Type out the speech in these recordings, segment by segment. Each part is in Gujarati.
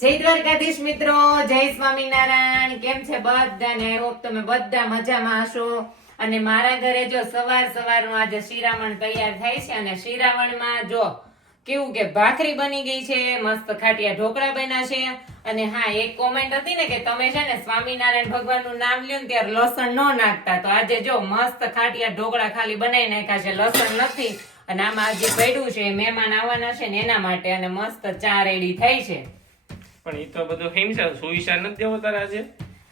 જય દ્વારકાધીશ મિત્રો, જય સ્વામિનારાયણ. કેમ છે બધાને? આઈ હોપ તમે બધા મજામાં હશો. અને મારા ઘરે જો સવારનું આજે શિરામણ તૈયાર થાય છે. અને શિરામણમાં જો કેવું કે ભાખરી બની ગઈ છે, મસ્ત ખાટિયા ઢોકળા બન્યા છે. અને હા, એક કોમેન્ટ હતી ને કે તમે છે ને સ્વામિનારાયણ ભગવાનનું નામ લ્યો ને ત્યારે લસણ ન નાખતા, તો આજે જો મસ્ત ખાટિયા ઢોકળા ખાલી બનાવી નાખ્યા છે, લસણ નથી. અને આમાં જે પડ્યું છે મહેમાન આવવાના છે ને એના માટે, અને મસ્ત ચા રેડી થઈ છે. પણ ઈ તો બધું કેમ છે, સુવિચાર નથી દેવો તારે આજે?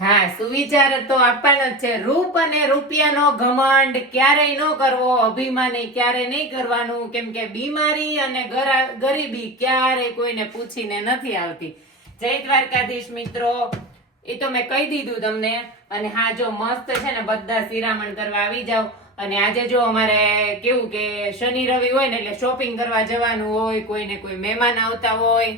હા, સુવિચાર તો આપવાનો જ છે. રૂપ અને રૂપિયાનો ઘમંડ ક્યારેય ન કરવો, અભિમાની ક્યારેય નહીં કરવાનું, કેમ કે બીમારી અને ગરીબી ક્યારેય કોઈને પૂછીને નથી આવતી. જય દ્વારકાધીશ મિત્રો, એ તો મેં કહી દીધું તમને. અને હા, જો મસ્ત છે ને બધા શિરામણ કરવા આવી જાવ. અને આજે જો અમારે કેવું કે શનિ રવિ હોય ને એટલે શોપિંગ કરવા જવાનું હોય, કોઈને કોઈ મહેમાન આવતા હોય,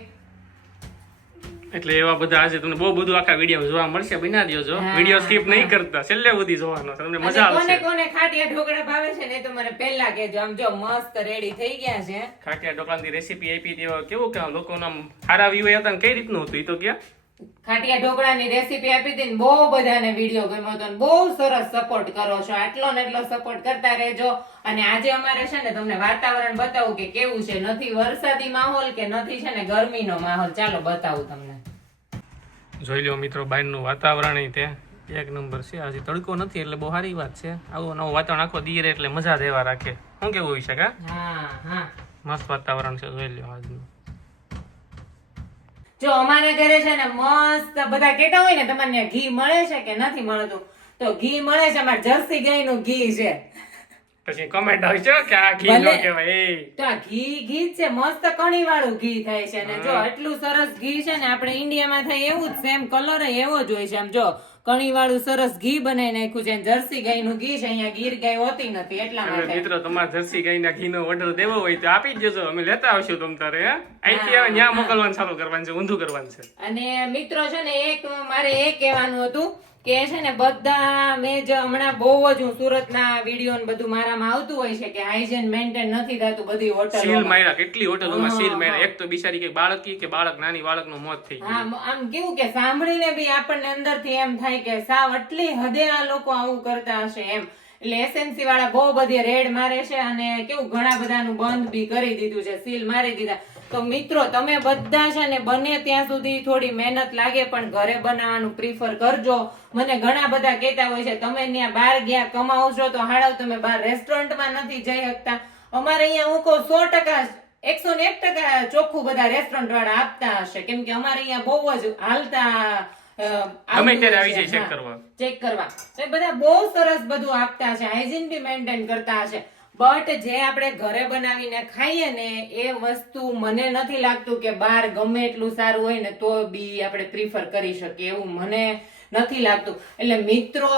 એટલે એવા બધા આજે તમને બહુ બધું આખા વિડીયો જોવા મળશે. બના દેજો, વિડીયો સ્કીપ નહીં કરતા, છેલ્લે સુધી જોવાનો, તમને મજા આવશે. કોને કોને ખાટિયા ઢોકળા ભાવે છે ને તો મને પહેલા કહેજો. આમ જો મસ્ત રેડી થઈ ગયા છે. ખાટિયા ઢોકળાની રેસીપી આપી દેવા કેવું કે લોકોના સારા વ્યૂ હતા ને કઈ રીતનું હતું એ તો ક્યાં ખાટિયા ઢોકળાની રેસીપી આપી હતી ને બહુ બધાને વિડીયો ગમ્યો હતો ને બહુ સરસ સપોર્ટ કરો છો. આટલો ને એટલો સપોર્ટ કરતા રહેજો. અને આજે અમારે છે ને તમને વાતાવરણ બતાવું કે કેવું છે. નથી વરસાદી માહોલ કે નથી છે ને ગરમીનો માહોલ. ચાલો બતાવું તમને. જોઈ લો મિત્રો, બહારનું વાતાવરણ તે એક નંબર છે. આજે તડકો નથી એટલે બહુ સારી વાત છે. આવું નવું વાતાવરણ આખો દી રહે એટલે મજા દેવા રાખે. શું કેવું હોય છે કા? હા હા, મસ્ત વાતાવરણ છે. જોઈ લો આજનું. જો અમારા ઘરે છે ને મસ્ત બધા કહેતા હોય ને તમને ઘી મળે છે કે નથી મળતું, તો ઘી મળે છે. અમારે જર્સી ગાયનું ઘી છે. પછી કમેન્ટ આવી છે કે આ ઘી નો કહેવાય. તો આ ઘી છે, મસ્ત કણી વાળું ઘી થાય છે. અને જો આટલું સરસ ઘી છે ને આપણે ઇન્ડિયામાં થાય એવું જ સેમ કલર એવો જ હોય છે. આમ જો કણી વાળું સરસ ઘી બનાવી નાખ્યું છે. જર્સી ગાયનું ઘી છે. અહીંયા ગીર ગાય હોતી નથી એટલા માટે. મિત્રો, તમારે જર્સી ગાયના ઘીનો ઓર્ડર દેવો હોય તો આપી જ જજો, અમે લેતા આવશું તમ તારે. અહીંથી આવે ત્યાં મોકલવાનું ચાલુ કરવાનું છે, ઊંધું કરવાનું છે. અને મિત્રો છે ને એક મારે એ કહેવાનું હતું કે છે ને બધા મેં જે હમણાં બહુ જ હું સુરતના વિડીયો ને બધું મારામાં આવતું હોય છે કે હાઇજેન મેન્ટેન નથી થતું બધી હોટલો. સીલ માર્યા, કેટલી હોટલોમાં સીલ માર્યા. એક તો બિચારી કે બાળકી કે બાળક નાની બાળકનું મોત થઈ ગયું. આમ કેવું કે સાંભળીને બી આપણને અંદરથી એમ થાય કે સાવ આટલી હદે આ લોકો આવું કરતા હશે એમ. એટલે એસએમસી વાળા બહુ બધી રેડ મારે છે. અને કેવું ઘણા બધાનું બંધ બી કરી દીધું છે, સીલ મારી દીધા. તો મિત્રો, તમે બધા છે ને બને ત્યાં સુધી થોડી મહેનત લાગે પણ ઘરે બનાવવાનું પ્રિફર કરજો. મને ઘણા બધા કહેતા હોય છે તમે ત્યાં બહાર ગયા કમાવો છો તો હાડવ તમે બહાર રેસ્ટોરન્ટમાં નથી જઈ શકતા. અમારે અહીંયા હું કહું 100%, 101% ચોખ્ખું બધા રેસ્ટોરન્ટ વાળા આપતા હશે, કેમ કે અમારે અહીંયા બહુ જ હાલતા ચેક કરવા એ બધા બહુ સરસ બધું આપતા હશે, હાઇજીન બી મેન્ટેન કરતા હશે. બટ જે આપણે ઘરે બનાવીને ખાઈએ ને એ વસ્તુ મને નથી લાગતું કે બહાર ગમે એટલું સારું હોય ને તો બી આપણે પ્રિફર કરી શકીએ એવું મને નથી લાગતું. એટલે મિત્રો,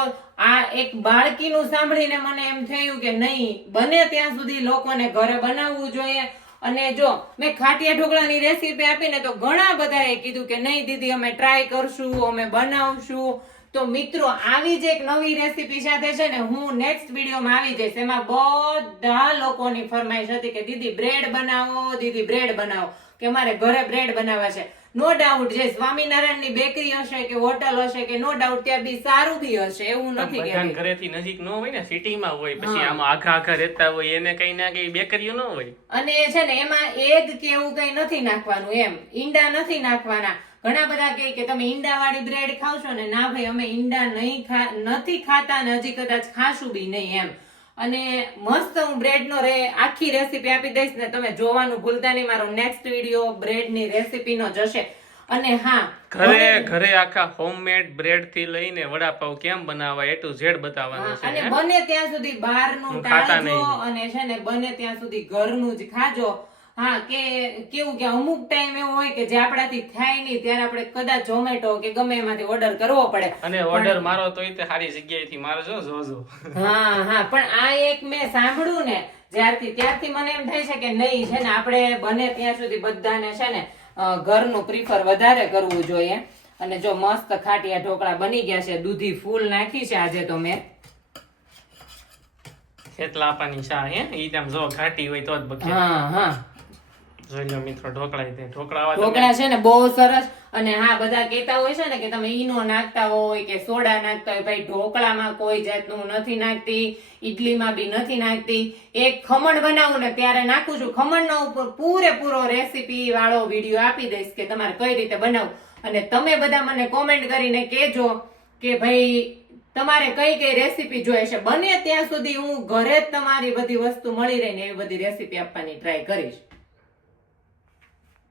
આ એક બાળકીનું સાંભળીને મને એમ થયું કે નહીં, બને ત્યાં સુધી લોકોને ઘરે બનાવવું જોઈએ. અને જો મેં ખાટિયા ઢોકળાની રેસીપી આપીને તો ઘણા બધાએ કીધું કે નહીં દીદી અમે ટ્રાય કરશું, અમે બનાવશું. તો મિત્રો, આવી જ એક નવી રેસીપી સાથે છે ને હું નેક્સ્ટ વિડીયોમાં આવી જઈશ. એમાં બધા લોકોની ફરમાઈશ હતી કે દીદી બ્રેડ બનાવો, દીદી બ્રેડ બનાવો, કે મારે ઘરે બ્રેડ બનાવવા છે. નો ડાઉટ જે સ્વામિનારાયણની બેકરી હશે કે હોટલ હશે કે નો ડાઉટ ત્યાં બી સારું બી હશે, એવું નથી કે ઘરેથી નજીક ન હોય ને, સિટીમાં હોય, પછી આમાં આખા રહેતા હોય એને કઈ ના કઈ બેકરીઓ ન હોય. અને છે ને એમાં એગ કે એવું કઈ નથી નાખવાનું, એમ ઈંડા નથી નાખવાના. ઘણા બધા કહે કે તમે ઈંડા વાળી બ્રેડ ખાવશો ને, ના ભાઈ અમે ઈંડા નથી ખાતા ને હજી કદાચ ખાશું બી નહીં એમ. અને મસ્ત હું બ્રેડ નો આખી રેસીપી આપી દઈશ ને તમે જોવાનું ભૂલતા નહીં. મારો નેક્સ્ટ વિડીયો બ્રેડ ની રેસીપી નો જશે. અને હા, ઘરે આખા હોમમેડ બ્રેડ થી લઈને વડાપાવ કેમ બનાવવા એ ટુ ઝેડ બતાવવાનું છે. અને બને ત્યાં સુધી બહારનું ટાળજો અને છે ને બને ત્યાં સુધી ઘરનું જ ખાજો. હા, કે કેવું કે અમુક ટાઈમ એવો હોય કે જે આપણાથી થાય નહીં ત્યારે આપણે કદાચ ઝોમેટો કે ગમે એમાંથી ઓર્ડર કરવો પડે. અને ઓર્ડર મારો તો સારી જગ્યાએથી મારજો. હા, પણ આ એક મેં સાંભળ્યું ને ત્યારથી મને એમ થાય છે કે નહીં, છે ને આપણે બને ત્યાં સુધી બધાને છે ને ઘરનું પ્રિફર વધારે કરવું જોઈએ. અને જો મસ્ત ખાટિયા ઢોકળા બની ગયા છે. દૂધી ફૂલ નાખી છે આજે તો મેં. ખેતલાપાની ચા ઈ તેમ જો ઘાટી હોય તો જ બકે. હા, જોઈ લો મિત્રો, ઢોકળા છે ને બહુ સરસ. અને હા, બધા કહેતા હોય છે ને કે તમે ઈનો નાખતા હોય કે સોડા નાખતા હોય. ભાઈ, ઢોકળામાં કોઈ જાતનું નથી નાખતી, ઈડલીમાં બી નથી નાખતી. એક ખમણ બનાવું ને ત્યારે નાખું છું. ખમણનો ઉપર પૂરેપૂરો રેસીપી વાળો વિડીયો આપી દઈશ કે તમારે કઈ રીતે બનાવવું. અને તમે બધા મને કોમેન્ટ કરીને કહેજો કે ભાઈ તમારે કઈ કઈ રેસીપી જોઈએ છે. બને ત્યાં સુધી હું ઘરે જ તમારી બધી વસ્તુ મળી રહે ને એવી બધી રેસીપી આપવાની ટ્રાય કરીશ.